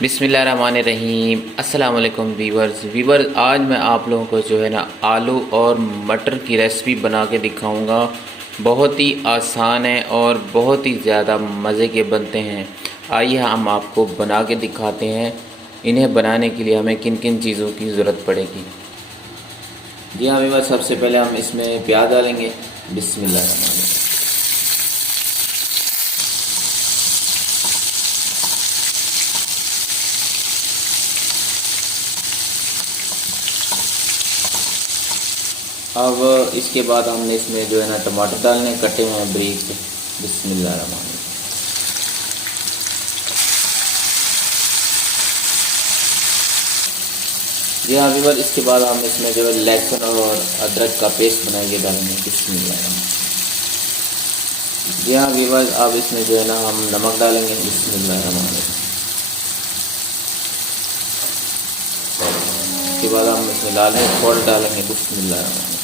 बिस्मिल्लाहिर्रहमानिर्रहीम। अस्सलाम वालेकुम वीवर्स, आज मैं आप लोगों को जो है ना आलू और मटर की रेसिपी बना के दिखाऊंगा। बहुत ही आसान है और बहुत ही ज़्यादा मज़े के बनते हैं। आइए हम आपको बना के दिखाते हैं। इन्हें बनाने के लिए हमें किन किन चीज़ों की ज़रूरत पड़ेगी। जी हाँ वीवर्स, सबसे पहले हम इसमें प्याज डालेंगे। बिस्मिल्लाहिर्रहमानिर्रहीम। अब इसके बाद हमने इसमें जो है ना टमाटर डालने कटे हुए हैं बारीक से। बिस्मिल्लाहिर्रहमानिर्रहीम। जी हाँ व्यूअर, इसके बाद हम इसमें जो है लहसुन और अदरक का पेस्ट बनाइए डालेंगे। बिस्मिल्लाहिर्रहमानिर्रहीम। जी हाँ व्यूअर, अब इसमें जो है ना हम नमक डालेंगे। बिस्मिल्लाहिर्रहमानिर्रहीम। इसके बाद हम इसमें लाल मिर्च पाउडर डालेंगे। बिस्मिल्लाहिर्रहमानिर्रहीम।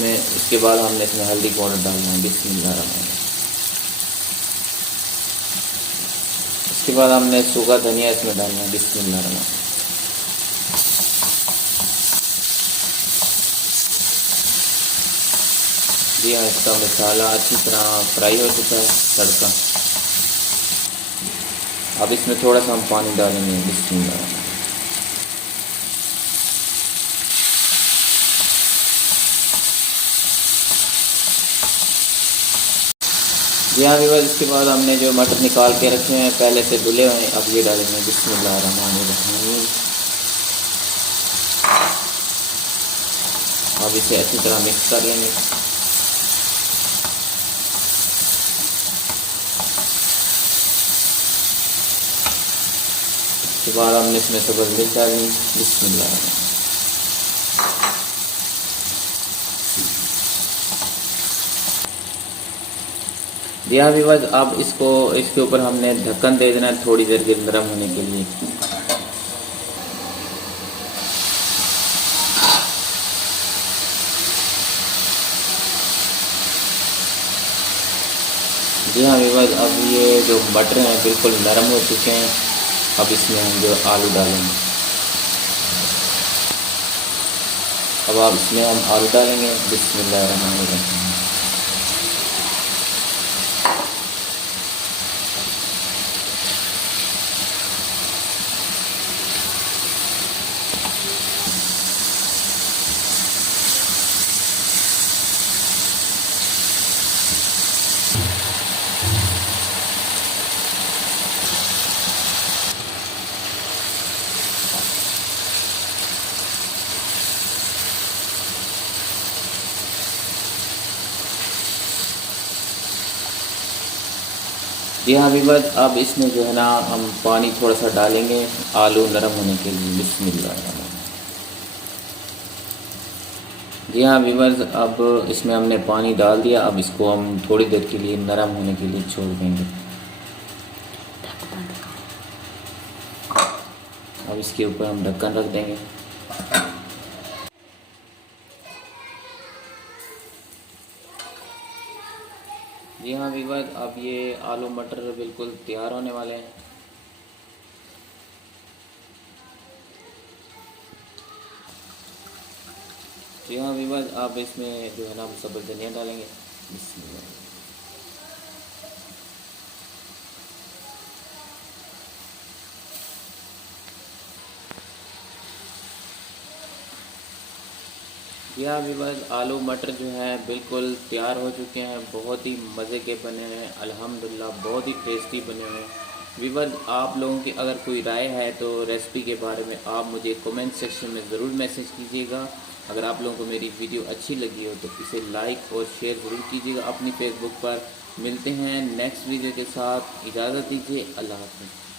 इसके बाद हमने इसमें हल्दी पाउडर डालना है। बिस्मिल्लाहिर्रहमानिर्रहीम। इसके बाद हमने सूखा धनिया इसमें डालना है। बिस्मिल्लाहिर्रहमानिर्रहीम। जी हाँ, इसका मसाला अच्छी तरह फ्राई हो चुका है तड़का। अब इसमें थोड़ा सा हम पानी डालेंगे। बिस्मिल्लाहिर्रहमानिर्रहीम। जी हाँ व्यूअर, इसके बाद हमने जो मटर निकाल के रखे हैं पहले से धुले हुए हैं, अब ये डालेंगे। बिस्मिल्लाहिर्रहमानिर्रहीम। अब इसे अच्छी तरह मिक्स कर लेंगे। उसके बाद हमने इसमें सब्ज़ मिर्च डालनी। बिस्मिल्लाहिर्रहमानिर्रहीम। जी हाँ व्यूअर, अब इसके ऊपर हमने ढक्कन दे देना है थोड़ी देर के नरम होने के लिए। जी हाँ व्यूअर, अब ये जो मटर हैं बिल्कुल नरम हो चुके हैं। अब इसमें हम जो आलू डालेंगे। अब इसमें हम आलू डालेंगे। बिस्मिल्लाहिर्रहमानिर्रहीम। जी हाँ व्यूअर, अब इसमें जो है ना हम पानी थोड़ा सा डालेंगे आलू नरम होने के लिए। बिस्मिल्लाहिर्रहमानिर्रहीम। जी हाँ व्यूअर्स, अब इसमें हमने पानी डाल दिया। अब इसको हम थोड़ी देर के लिए नरम होने के लिए छोड़ देंगे। अब इसके ऊपर हम ढक्कन रख देंगे। जी हाँ व्यूअर्स, अब ये आलू मटर बिल्कुल तैयार होने वाले हैं। जी हाँ व्यूअर्स, अब इसमें जो है ना हम सब्ज़ धनिया डालेंगे। बिस्मिल्लाह। जी हाँ व्यूअर्स, आलू मटर जो है बिल्कुल तैयार हो चुके हैं। बहुत ही मज़े के बने हैं अल्हम्दुलिल्लाह, बहुत ही टेस्टी बने हुए हैं। व्यूअर्स, आप लोगों की अगर कोई राय है तो रेसिपी के बारे में आप मुझे कमेंट सेक्शन में ज़रूर मैसेज कीजिएगा। अगर आप लोगों को मेरी वीडियो अच्छी लगी हो तो इसे लाइक और शेयर ज़रूर कीजिएगा अपनी फेसबुक पर। मिलते हैं नेक्स्ट वीडियो के साथ। इजाज़त दीजिए। अल्लाह हाफ़िज़।